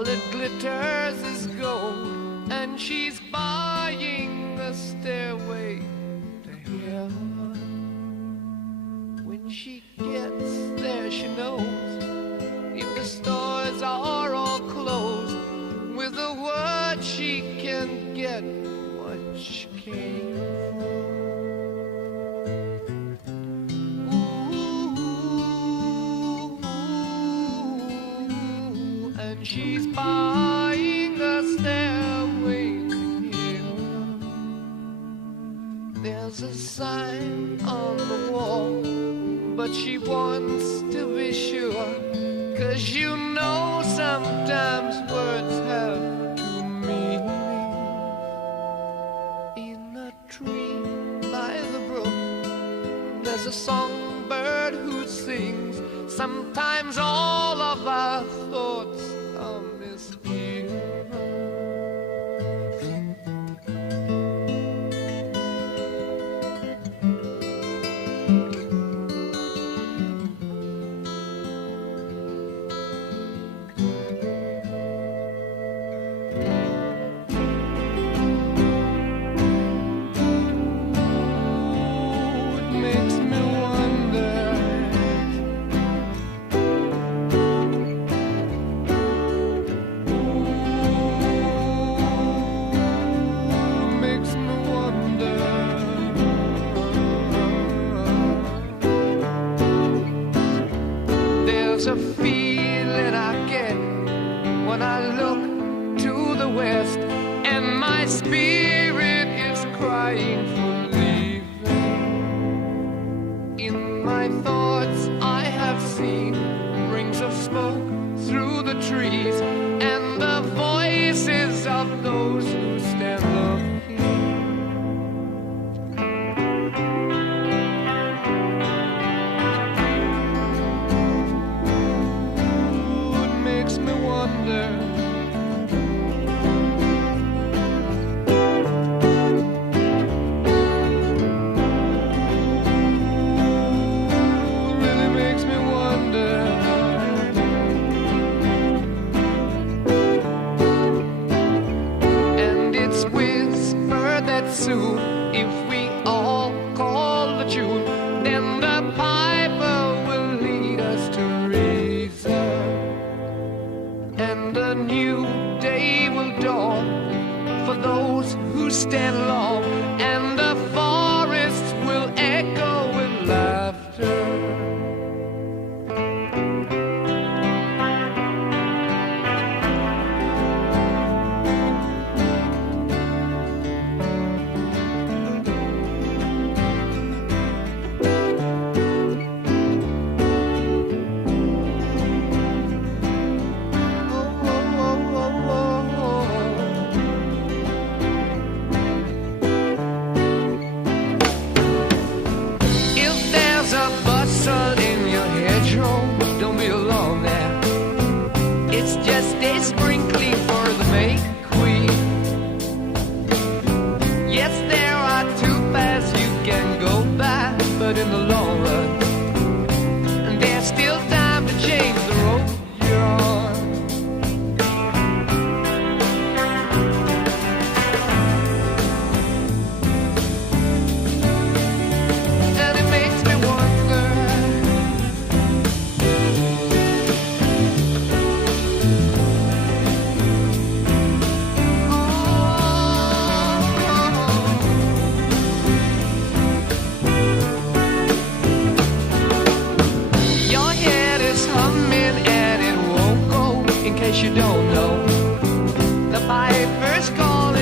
All it glitters is gold, and she's buying a stairway to heaven. When she gets there, she knows if the stores are all closed, with a word she can get what she came for. And she's buying a stairway to heaven. There's a sign on the wall, but she wants to be sure, 'cause you know sometimes words have two meanings. In a tree by the brook, there's a songbird who sings. Sometimes all of our thoughts are misgiven. There's a feeling I get when I look to the west, and my spirit is crying for leaving. In my thoughts I have seen rings of smoke through the trees, and the voices of those who stand looking. Soon, if we all call the tune, then the piper will lead us to reason, and a new day will dawn for those who stand long, and the forests will echo with laughter. Just a sprinkling for the May Queen. Yes, there are two paths you can go by, but in the long run, there's still time to change the road you're on. And it makes me wonder, you don't know, the piper's calling.